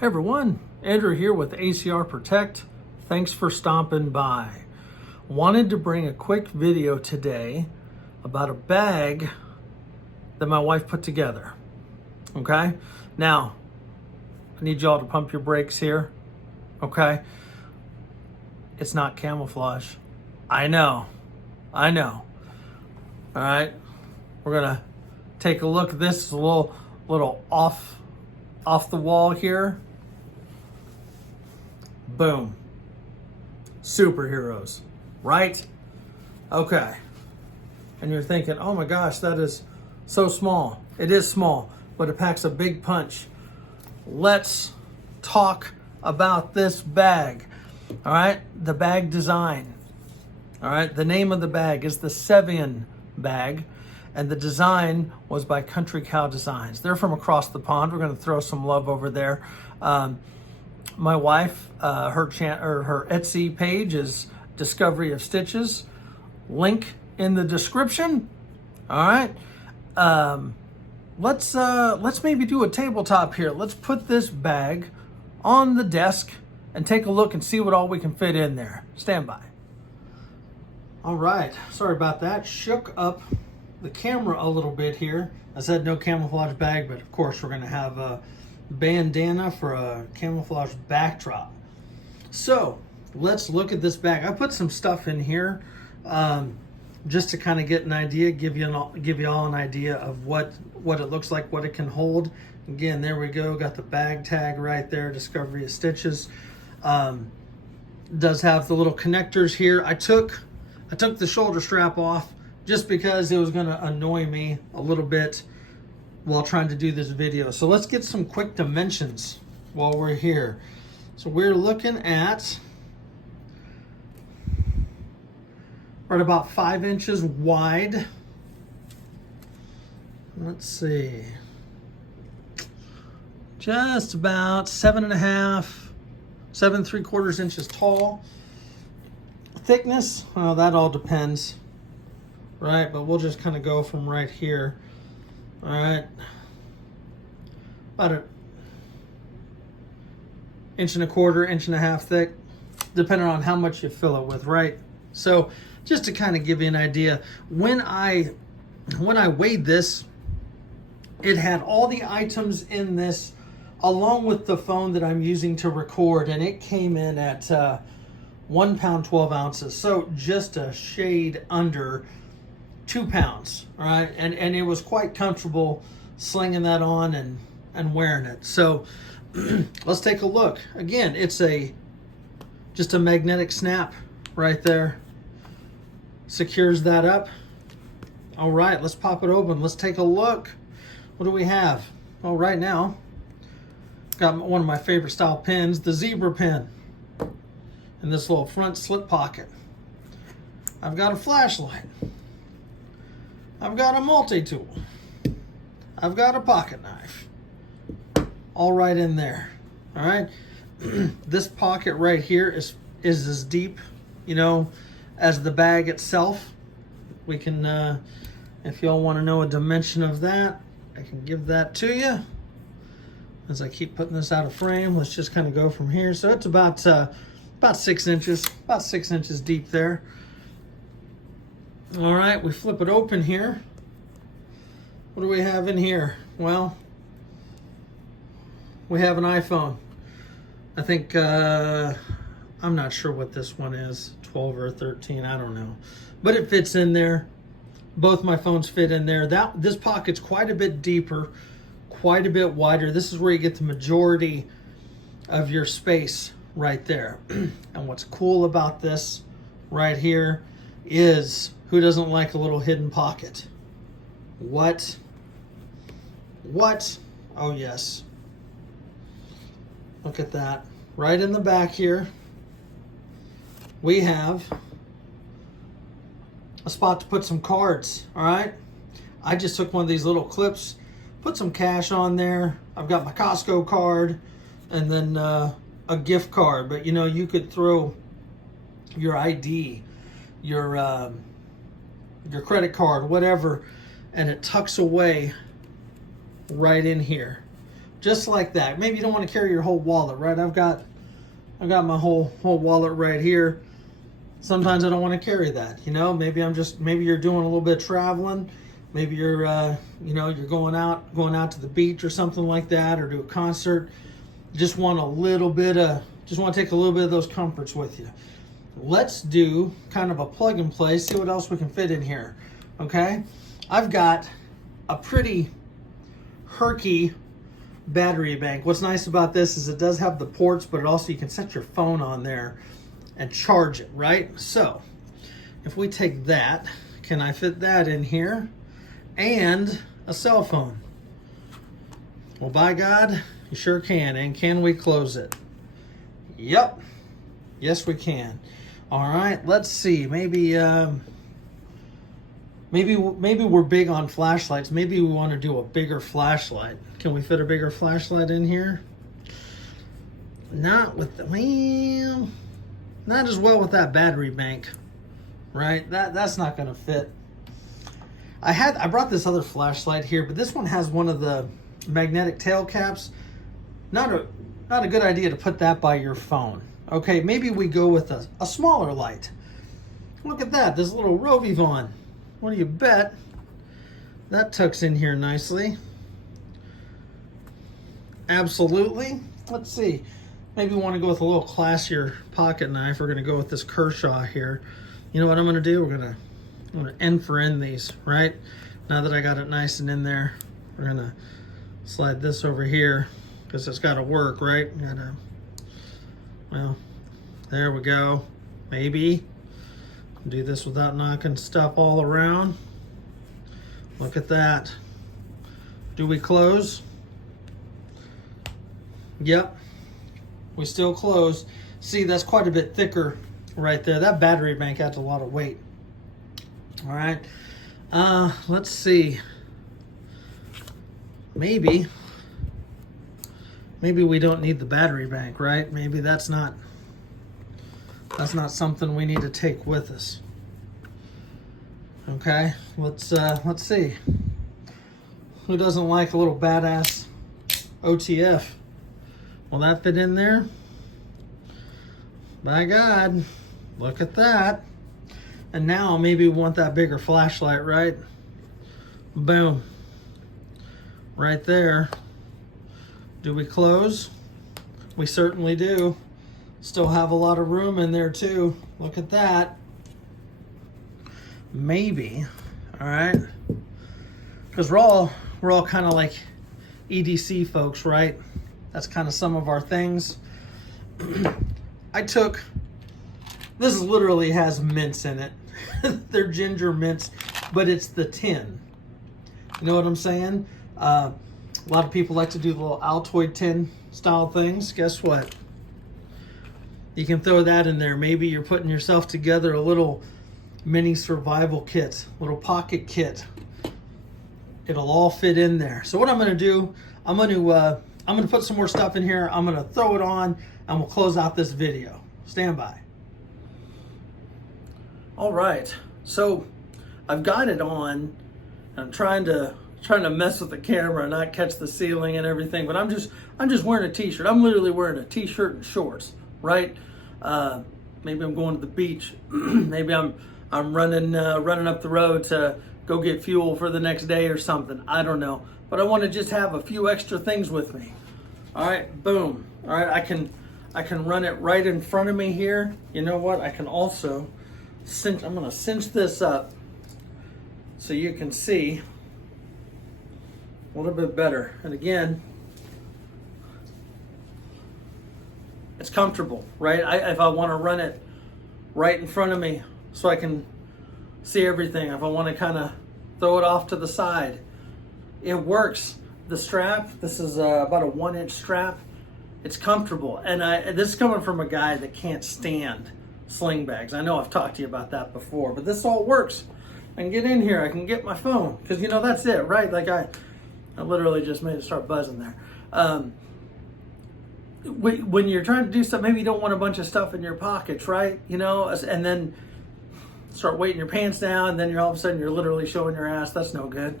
Hey everyone, Andrew here with ACR Protect. Thanks for stopping by. Wanted to bring a quick video today about a bag that my wife put together. Okay? Now, I need y'all to pump your brakes here. Okay? It's not camouflage. I know. All right? We're gonna take a look at this. It's a little off the wall here. Boom. Superheroes, right? Okay. And you're thinking, oh my gosh, that is so small. It is small, but it packs a big punch. Let's talk about this bag. All right, the bag design. All right, the name of the bag is the Sevian bag, and the design was by Country Cow Designs. They're from across the pond. We're going to throw some love over there. My wife, her Etsy page is Discovery of Stitches. Link in the description. All right. Let's maybe do a tabletop here. Let's put this bag on the desk and take a look and see what all we can fit in there. Stand by. All right. Sorry about that. Shook up the camera a little bit here. I said no camouflage bag, but of course we're going to have a bandana for a camouflage backdrop. So let's look at this bag. I put some stuff in here just to kind of get an idea, give you all an idea of what it looks like, what it can hold. Again, there we go. Got the bag tag right there, Discovery of Stitches. Does have the little connectors here. I took the shoulder strap off just because it was going to annoy me a little bit while trying to do this video. So let's get some quick dimensions while we're here. So we're looking at right about 5 inches wide. Let's see. Just about 7.5, 7 3/4 inches tall. Thickness, well, that all depends, right? But we'll just kind of go from right here. All right, about 1.25 inches, 1.5 inches thick, depending on how much you fill it with, right? So just to kind of give you an idea, when I weighed this, it had all the items in this along with the phone that I'm using to record, and it came in at 1 pound 12 ounces, so just a shade under 2 pounds. All right, and it was quite comfortable slinging that on and wearing it. So let's take a look. Again, it's just a magnetic snap right there, secures that up. All right, let's pop it open. Let's take a look. What do we have? Oh, right now got one of my favorite style pins, the zebra pin, in this little front slip pocket. I've got a flashlight. I've got a multi-tool. I've got a pocket knife. All right in there. All right. This pocket right here is as deep, as the bag itself. We can, if y'all want to know a dimension of that, I can give that to you. As I keep putting this out of frame, let's just kind of go from here. So it's about 6 inches, about 6 inches deep there. All right, we flip it open here. What do we have in here? Well, we have an iPhone. I think, I'm not sure what this one is, 12 or 13, I don't know. But it fits in there. Both my phones fit in there. This pocket's quite a bit deeper, quite a bit wider. This is where you get the majority of your space right there. And what's cool about this right here is, who doesn't like a little hidden pocket? What? Oh yes. Look at that. Right in the back here, we have a spot to put some cards. All right. I just took one of these little clips, put some cash on there. I've got my Costco card and then a gift card, but you could throw your ID, your credit card, whatever, and it tucks away right in here. just like that. Maybe you don't want to carry your whole wallet, right? I've got my whole wallet right here. Sometimes I don't want to carry that, you know. Maybe you're doing a little bit of traveling. Maybe you're you're going out to the beach or something like that, or to a concert. Just want to take a little bit of those comforts with you. Let's do kind of a plug and play, see what else we can fit in here. Okay? I've got a pretty herky battery bank. What's nice about this is it does have the ports, but also you can set your phone on there and charge it, right? So if we take that, can I fit that in here? And a cell phone. Well, by God, you sure can. And can we close it? Yep. Yes, we can. All right, let's see. Maybe we're big on flashlights. Maybe we want to do a bigger flashlight. Can we fit a bigger flashlight in here? Not as well with that battery bank, right? That's not going to fit. I brought this other flashlight here, but this one has one of the magnetic tail caps. Not a good idea to put that by your phone. Okay, maybe we go with a smaller light. Look at that, this little Rovivon. What do you bet? That tucks in here nicely. Absolutely. Let's see. Maybe we want to go with a little classier pocket knife. We're going to go with this Kershaw here. You know what I'm going to do? I'm going to end for end these, right? Now that I got it nice and in there, we're going to slide this over here because it's got to work, right? Well, there we go. Maybe. Do this without knocking stuff all around. Look at that. Do we close? Yep. We still close. See, that's quite a bit thicker right there. That battery bank adds a lot of weight. All right. Let's see. Maybe we don't need the battery bank, right? Maybe that's not something we need to take with us. Okay, let's see. Who doesn't like a little badass OTF? Will that fit in there? By God, look at that. And now maybe we want that bigger flashlight, right? Boom. Right there. Do we close? We certainly do. Still have a lot of room in there too. Look at that. Maybe, all right? Because we're all kind of like EDC folks, right? That's kind of some of our things. This literally has mints in it. They're ginger mints, but it's the tin. You know what I'm saying? A lot of people like to do the little Altoid tin style things. Guess what? You can throw that in there. Maybe you're putting yourself together a little mini survival kit, little pocket kit. It'll all fit in there. So what I'm going to do, I'm going to put some more stuff in here. I'm going to throw it on, and we'll close out this video. Stand by. All right. So I've got it on. I'm trying to mess with the camera and not catch the ceiling and everything, but I'm just wearing a t-shirt. I'm literally wearing a t-shirt and shorts, right? Maybe I'm going to the beach. Maybe I'm running up the road to go get fuel for the next day or something. I don't know, but I want to just have a few extra things with me. All right, boom. All right, I can run it right in front of me here. You know what? I can also cinch. I'm going to cinch this up so you can see a little bit better. And again, it's comfortable, right? If I want to run it right in front of me so I can see everything, if I want to kind of throw it off to the side, it works. The strap, this is about a 1-inch strap. It's comfortable. And this is coming from a guy that can't stand sling bags. I know I've talked to you about that before, but this all works. I can get in here, I can get my phone, because you know, that's it, right? Like I literally just made it start buzzing there. When you're trying to do stuff, maybe you don't want a bunch of stuff in your pockets, right? You know, and then start weighting your pants down, and then all of a sudden you're literally showing your ass. That's no good.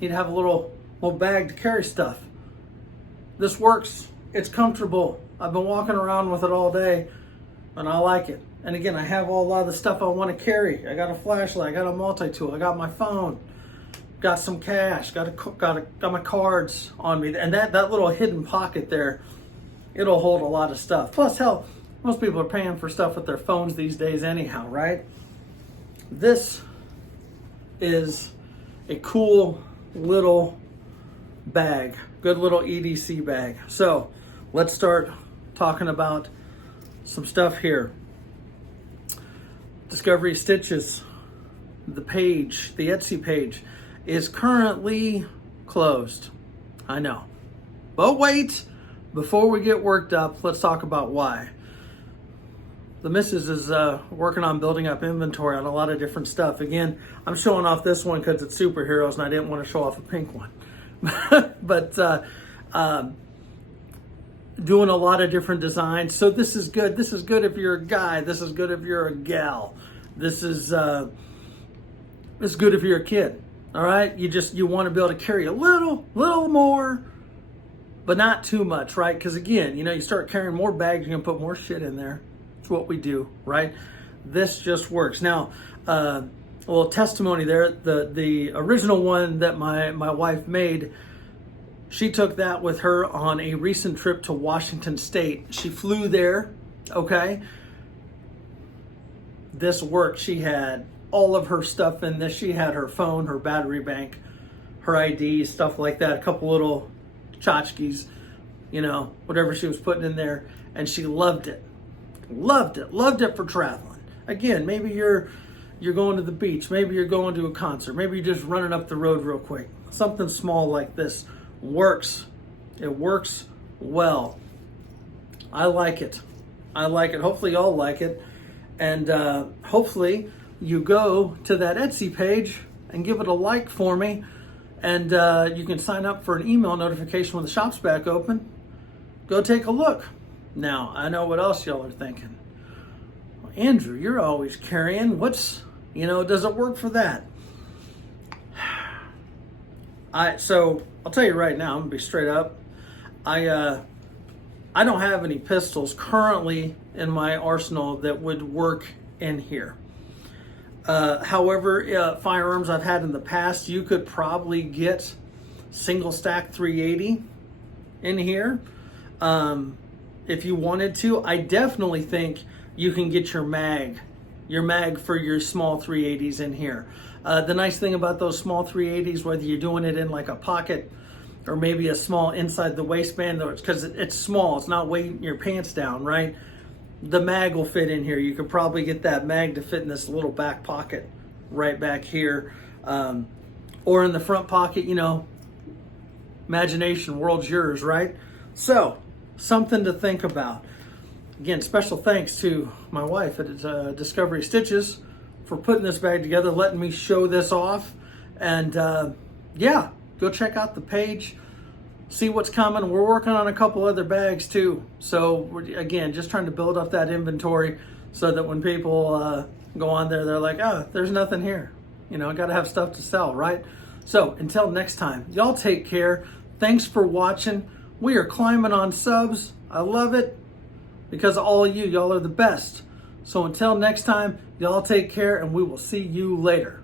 You need to have a little bag to carry stuff. This works. It's comfortable. I've been walking around with it all day, and I like it. And again, I have a lot of the stuff I want to carry. I got a flashlight, I got a multi-tool, I got my phone, got some cash, got my cards on me. And that little hidden pocket there, it'll hold a lot of stuff. Plus, hell, most people are paying for stuff with their phones these days anyhow, right? This is a cool little bag, good little EDC bag. So let's start talking about some stuff here. Discovery Stitches, the page, the Etsy page, is currently closed. I know. But wait, before we get worked up, let's talk about why. The missus is working on building up inventory on a lot of different stuff. Again, I'm showing off this one because it's superheroes and I didn't want to show off a pink one. But doing a lot of different designs. So this is good. This is good if you're a guy. This is good if you're a gal. This is good if you're a kid. All right. You want to be able to carry a little more, but not too much, right? Because again, you start carrying more bags, you're gonna put more shit in there. It's what we do, right? This just works. Now, a little testimony there. The original one that my wife made, she took that with her on a recent trip to Washington State. She flew there, okay? This worked. She had all of her stuff in this. She had her phone, her battery bank, her ID, stuff like that, a couple little tchotchkes, whatever she was putting in there, and she loved it. Loved it for traveling. Again, maybe you're going to the beach, maybe you're going to a concert, maybe you're just running up the road real quick. Something small like this works. It works well. I like it. Hopefully y'all like it. And hopefully you go to that Etsy page and give it a like for me. And you can sign up for an email notification when the shop's back open. Go take a look. Now, I know what else y'all are thinking. Well, Andrew, you're always carrying. Does it work for that? So I'll tell you right now, I'm gonna be straight up. I don't have any pistols currently in my arsenal that would work in here. However, firearms I've had in the past, you could probably get single stack 380 in here. If you wanted to, I definitely think you can get your mag for your small 380s in here. The nice thing about those small 380s, whether you're doing it in like a pocket or maybe a small inside the waistband, because it's small, it's not weighing your pants down, right? The mag will fit in here. You could probably get that mag to fit in this little back pocket right back here, or in the front pocket, imagination, world's yours, right? So, something to think about. Again, special thanks to my wife at Discovery Stitches for putting this bag together, letting me show this off. And yeah, go check out the page, see what's coming. We're working on a couple other bags too. So again, just trying to build up that inventory so that when people go on there, they're like, oh, there's nothing here. I got to have stuff to sell, right? So until next time, y'all take care. Thanks for watching. We are climbing on subs. I love it because of all of you. Y'all are the best. So until next time, y'all take care and we will see you later.